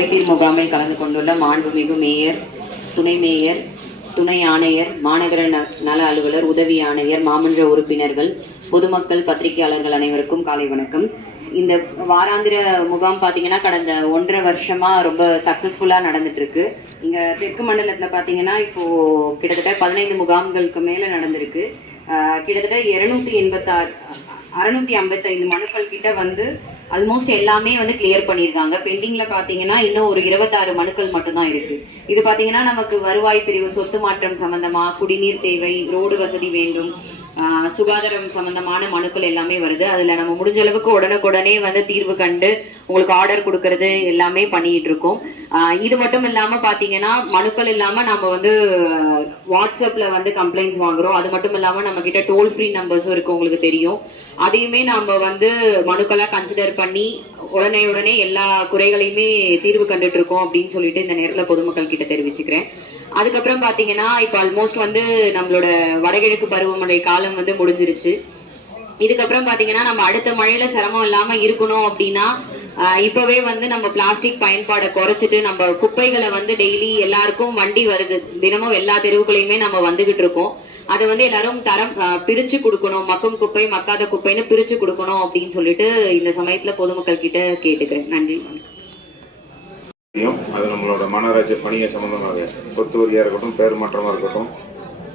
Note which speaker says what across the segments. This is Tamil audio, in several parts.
Speaker 1: முகாமில் கலந்து கொண்டுள்ள மாண்புமிகு மேயர் துணை மேயர் துணை ஆணையர் மாநகர நல அலுவலர் உதவி ஆணையர் மாமன்ற உறுப்பினர்கள் பொதுமக்கள் பத்திரிகையாளர்கள் அனைவருக்கும் காலை வணக்கம். இந்த வாராந்திர முகாம் பார்த்தீங்கன்னா கடந்த ஒன்றரை வருஷமா ரொம்ப சக்ஸஸ்ஃபுல்லாக நடந்துட்டு இருக்கு இங்க தெற்கு மண்டலத்தில் பார்த்தீங்கன்னா இப்போ கிட்டத்தட்ட பதினைந்து முகாம்களுக்கு மேலே நடந்திருக்கு. கிட்டத்தட்ட இருநூத்தி எண்பத்தாறு அறுநூத்தி ஐம்பத்தைந்து மனுக்கள் கிட்ட வந்து ஆல்மோஸ்ட் எல்லாமே வந்து கிளியர் பண்ணியிருக்காங்க பெண்டிங்ல பாத்தீங்கன்னா இன்னும் ஒரு இருபத்தாறு மனுக்கள் மட்டும்தான் இருக்கு. இது பாத்தீங்கன்னா நமக்கு வருவாய் பிரிவு சொத்து மாற்றம் சம்பந்தமா குடிநீர் தேவை ரோடு வசதி வேண்டும். சுகாதாரம் சம்பந்தமான மனுக்கள் எல்லாமே வருது. அதுல நம்ம முடிஞ்ச அளவுக்கு உடனுக்குடனே வந்து தீர்வு கண்டு உங்களுக்கு ஆர்டர் கொடுக்கறது எல்லாமே பண்ணிட்டு இருக்கோம். இது மட்டும் இல்லாம பாத்தீங்கன்னா மனுக்கள் இல்லாம நம்ம வந்து வாட்ஸ்அப்ல வந்து கம்ப்ளைண்ட்ஸ் வாங்குறோம். அது மட்டும் இல்லாம நம்ம கிட்ட டோல் ஃப்ரீ நம்பர்ஸும் இருக்கு உங்களுக்கு தெரியும். அதையுமே நாம வந்து மனுக்களா கன்சிடர் பண்ணி உடனே உடனே எல்லா குறைகளையுமே தீர்வு கண்டுட்டு இருக்கோம் அப்படின்னு சொல்லிட்டு இந்த நேரத்துல பொதுமக்கள் கிட்ட தெரிவிச்சுக்கிறேன். அதுக்கப்புறம் பாத்தீங்கன்னா இப்ப ஆல்மோஸ்ட் வந்து நம்மளோட வடகிழக்கு பருவமழை காலம் வந்து முடிஞ்சிருச்சு. இதுக்கப்புறம் பாத்தீங்கன்னா நம்ம அடுத்த மழையில சிரமம் இல்லாம இருக்கணும் அப்படின்னா இப்பவே வந்து நம்ம பிளாஸ்டிக் பயன்பாடை குறைச்சிட்டு நம்ம குப்பைகளை வந்து டெய்லி எல்லாருக்கும் வண்டி வருது. தினமும் எல்லா தெருவுக்குள்ளயுமே நம்ம வந்துகிட்டு இருக்கோம். அதை வந்து எல்லாரும் தரம் பிரிச்சு கொடுக்கணும். மக்கும் குப்பை மக்காத குப்பைன்னு பிரிச்சு கொடுக்கணும் அப்படின்னு சொல்லிட்டு இந்த சமயத்துல பொதுமக்கள் கிட்ட கேட்டுக்கிறேன். நன்றி.
Speaker 2: அது நம்மளோட மாநகராட்சி பணியை சம்மந்தமாக சொத்து வரியாக இருக்கட்டும் பேர் மாற்றமாக இருக்கட்டும்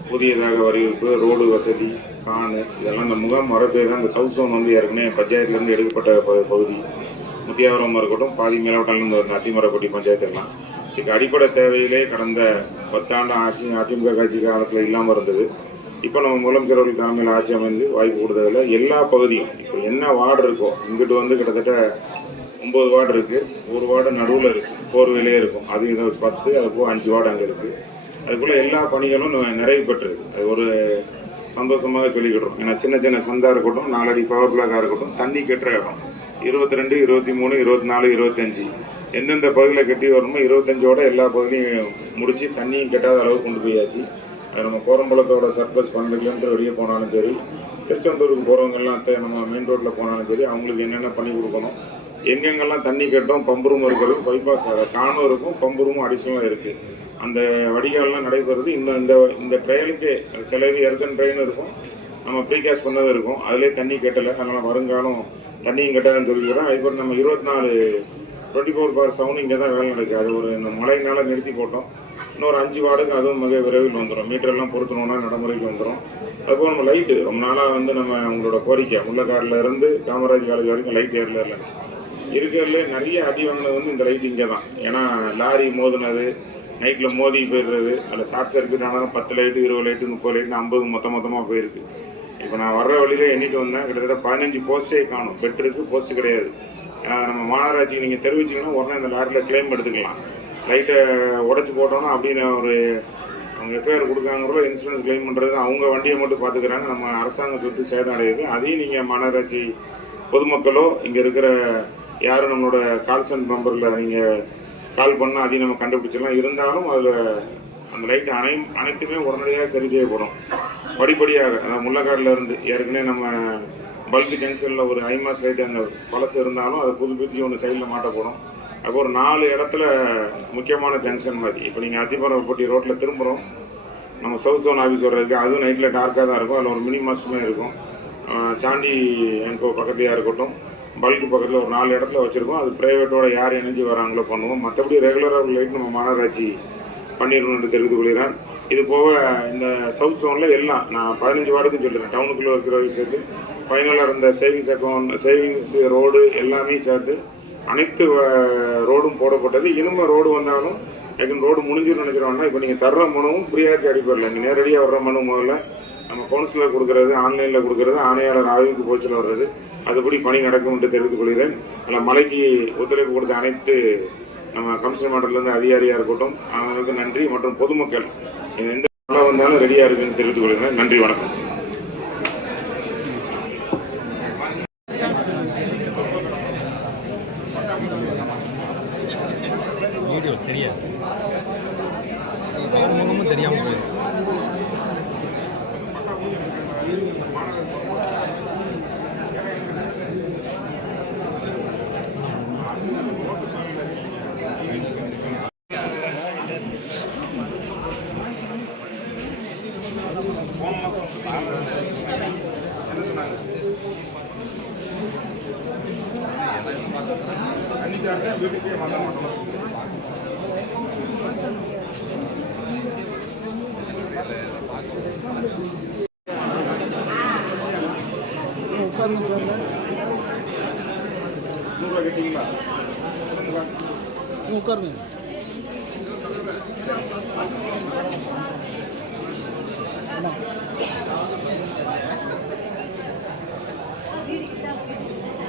Speaker 2: புதியதாக வரிவிப்பு ரோடு வசதி காணு இதெல்லாம் இந்த முகாம் வரப்பே தான். இந்த சவுத் சோன் வந்து ஏற்கனவே பஞ்சாயத்துலேருந்து எடுக்கப்பட்ட ப- பகுதி. முத்தியாவரமாக இருக்கட்டும் பாதி மேலவட்டாலேருந்து வந்த அத்திமரப்பட்டி பஞ்சாயத்துலாம் இதுக்கு அடிப்படை தேவையிலே கடந்த பத்தாண்டு ஆட்சி அதிமுக காட்சி காலத்தில் இல்லாமல் இருந்தது. இப்போ நம்ம முதலமைச்சர் அவர்கள் தலைமையில் ஆட்சி அமைந்து வாய்ப்பு கொடுத்ததில் எல்லா பகுதியும் இப்போ என்ன வார்டு இருக்கோ இங்கிட்டு வந்து கிட்டத்தட்ட ஒம்பது வார்டு இருக்குது ஒரு வார்டு நடுவில் இருக்குது போர்வையிலே இருக்கும். அது இது ஒரு பத்து அது போக அஞ்சு வார்டு அங்கே இருக்குது அதுக்குள்ளே எல்லா பணிகளும் நிறைவு பெற்றிருக்கு. அது ஒரு சந்தோஷமாக சொல்லிக்கிட்டோம் ஏன்னா சின்ன சின்ன சந்தாக இருக்கட்டும் நாலடி பவர் பிளாக்காக இருக்கட்டும் தண்ணி கட்டுற இடம். இருபத்தி ரெண்டு இருபத்தி மூணு இருபத்தி நாலு இருபத்தஞ்சி. எந்தெந்த பகுதியில் கட்டி வரணுமோ இருபத்தஞ்சோட எல்லா பகுதியும் முடித்து தண்ணியும் கெட்டாத அளவுக்கு கொண்டு போயாச்சு. அது நம்ம கோரம்பலத்தோட சர்ப்ளஸ் பன்னெண்டு கிலோமீட்டர் வெளியே போனாலும் சரி திருச்செந்தூருக்கு போகிறவங்க எல்லாம் நம்ம மெயின் ரோட்டில் போனாலும் சரி அவங்களுக்கு என்னென்ன பண்ணி கொடுக்கணும் எங்கெங்கெல்லாம் தண்ணி கட்டும் பம்பு ரூம் இருக்கிறது பைபாஸ் காணும் இருக்கும் பம்பு ரூமும் அடிஷனலாக இருக்குது அந்த வடிகால்லாம் நடைபெறுது. இந்த இந்த இந்த ட்ரெயினுக்கு சில இது எர்கன் ட்ரெயின் இருக்கும். நம்ம ப்ரீகாஸ்ட் பண்ணதும் இருக்கும். அதிலே தண்ணி கட்டலை. அதனால் வருங்காலம் தண்ணியும் கட்டாதுன்னு சொல்லிக்கிறோம் அதுக்கப்புறம் நம்ம இருபத்தி நாலு டுவெண்ட்டி ஃபோர் பார் செவன் இங்கே தான் வேலை நடக்குது. அது ஒரு இந்த மழையினால நிறுத்தி போட்டோம். இன்னொரு அஞ்சு வார்டுக்கு அதுவும் மிக விரைவில் வந்துடும் மீட்டர்லாம் பொருத்தணும்னா நடைமுறைக்கு வந்துடும் அதுபோல் நம்ம லைட்டு ரொம்ப நாளாக வந்து நம்ம உங்களோட கோரிக்கை. முள்ளக்காரில் இருந்து காமராஜ் காலேஜ் வரைக்கும் லைட் ஏறல. இல்லை இருக்கிறதுல நிறைய அடி வாங்கினது வந்து இந்த லைட் இங்கே தான் ஏன்னா லாரி மோதினது நைட்டில் மோதி போயிடுறது அதில் ஷார்ட் சர்க்யூட் ஆனாலும் பத்து லைட்டு இருபது லைட்டு முப்பது லைட்டு ஐம்பது மொத்த மொத்தமாக போயிருக்கு. இப்போ நான் வர்ற வழியில் எண்ணிட்டு வந்தேன். கிட்டத்தட்ட பதினஞ்சு போஸ்டே காணும். பெட்ருக்கு போஸ்ட் கிடையாது. நம்ம மாநகராட்சிக்கு நீங்கள் தெரிவிச்சிங்கன்னா உடனே இந்த லாரியில் கிளைம் எடுத்துக்கலாம். லைட்டை உடச்சி போட்டோன்னா அப்படின்னு ஒரு அவங்க எஃப்ஐஆர் கொடுக்காங்கிறோ இன்சூரன்ஸ் கிளைம் பண்ணுறது அவங்க வண்டியை மட்டும் பார்த்துக்கிறாங்க. நம்ம அரசாங்கத்துக்கு சேதம் அடையுது. அதையும் நீங்கள் மாநகராட்சி பொதுமக்களோ இங்கே இருக்கிற யாரும் நம்மளோட கால் சென்டர் நம்பரில் நீங்கள் கால் பண்ணால் அதையும் நம்ம கண்டுபிடிச்சிடலாம். இருந்தாலும் அதில் அந்த லைட் அனை அனைத்துமே உடனடியாக சரி செய்யப்படும். படிப்படியாக அதாவது முள்ளக்காரில் இருந்து ஏற்கனவே நம்ம பல்க் ஜங்ஷனில் ஒரு ஐமாஸ் லைட் அங்கே பழசு இருந்தாலும் அதை புதுப்பித்து ஒன்று சைடில் மாட்டப்படும் அப்போ ஒரு நாலு இடத்துல முக்கியமான ஜங்ஷன் மாதிரி. இப்போ நீங்கள் அத்திப்பரப்பட்டி ரோட்டில் திரும்புகிறோம் நம்ம சவுத் ஜோன் ஆஃபீஸ் வர்றதுக்கு அதுவும் நைட்டில் டார்க்காக தான் இருக்கும். அதில் ஒரு மினி மாஸ்டுமே இருக்கும். சாண்டி என்கோ பக்கத்தையாக இருக்கட்டும். பல்க்கு பக்கத்தில் ஒரு நாலு இடத்துல வச்சுருக்கோம். அது ப்ரைவேட்டோட யார் இணைஞ்சு வராங்களோ பண்ணுவோம். மற்றபடி ரெகுலராக லைட் நம்ம மாநகராட்சி பண்ணிடணும் என்று தெரிவித்துக் கொள்கிறேன். இது போக இந்த சவுத் சோனில் எல்லாம் நான் பதினஞ்சு வாரத்துக்கு சொல்லிடுறேன். டவுனுக்குள்ளே இருக்கிற சேர்த்து ஃபைனலாக இருந்த சேவிங்ஸ் அக்கௌண்ட் சேவிங்ஸ் ரோடு எல்லாமே சேர்த்து அனைத்து வ- ரோடும் போடப்பட்டது. இனிமே ரோடு வந்தாலும் எனக்கு ரோடு முடிஞ்சுன்னு நினைக்கிறோம்னா இப்போ நீங்கள் தர்ற மனுவும் ஃப்ரீயாக அடிப்படையில். நீங்கள் நேரடியாக வர்ற மனு முதல்ல நம்ம கவுன்சிலர் கொடுக்கறது ஆன்லைனில் கொடுக்கறது ஆணையாளர் ஆய்வுக்கு போச்சில் வர்றது அதுபடி பணி நடக்கும் என்று தெரிவித்துக் கொள்கிறேன். அதில் மலைக்கு ஒத்துழைப்பு கொடுத்த அனைத்து நம்ம கமிஷன் மாவட்டத்திலேருந்து அதிகாரியாக இருக்கட்டும் அவங்களுக்கு நன்றி. மற்றும் பொதுமக்கள் எந்த மழை வந்தாலும் ரெடியாக இருக்குன்னு தெரிவித்துக் கொள்கிறேன். நன்றி வணக்கம்.
Speaker 3: வீடியோ தெரியாது. வீட்டுக்கே வந்த மாட்டோம் பார்க்க कुकर में।
Speaker 4: ना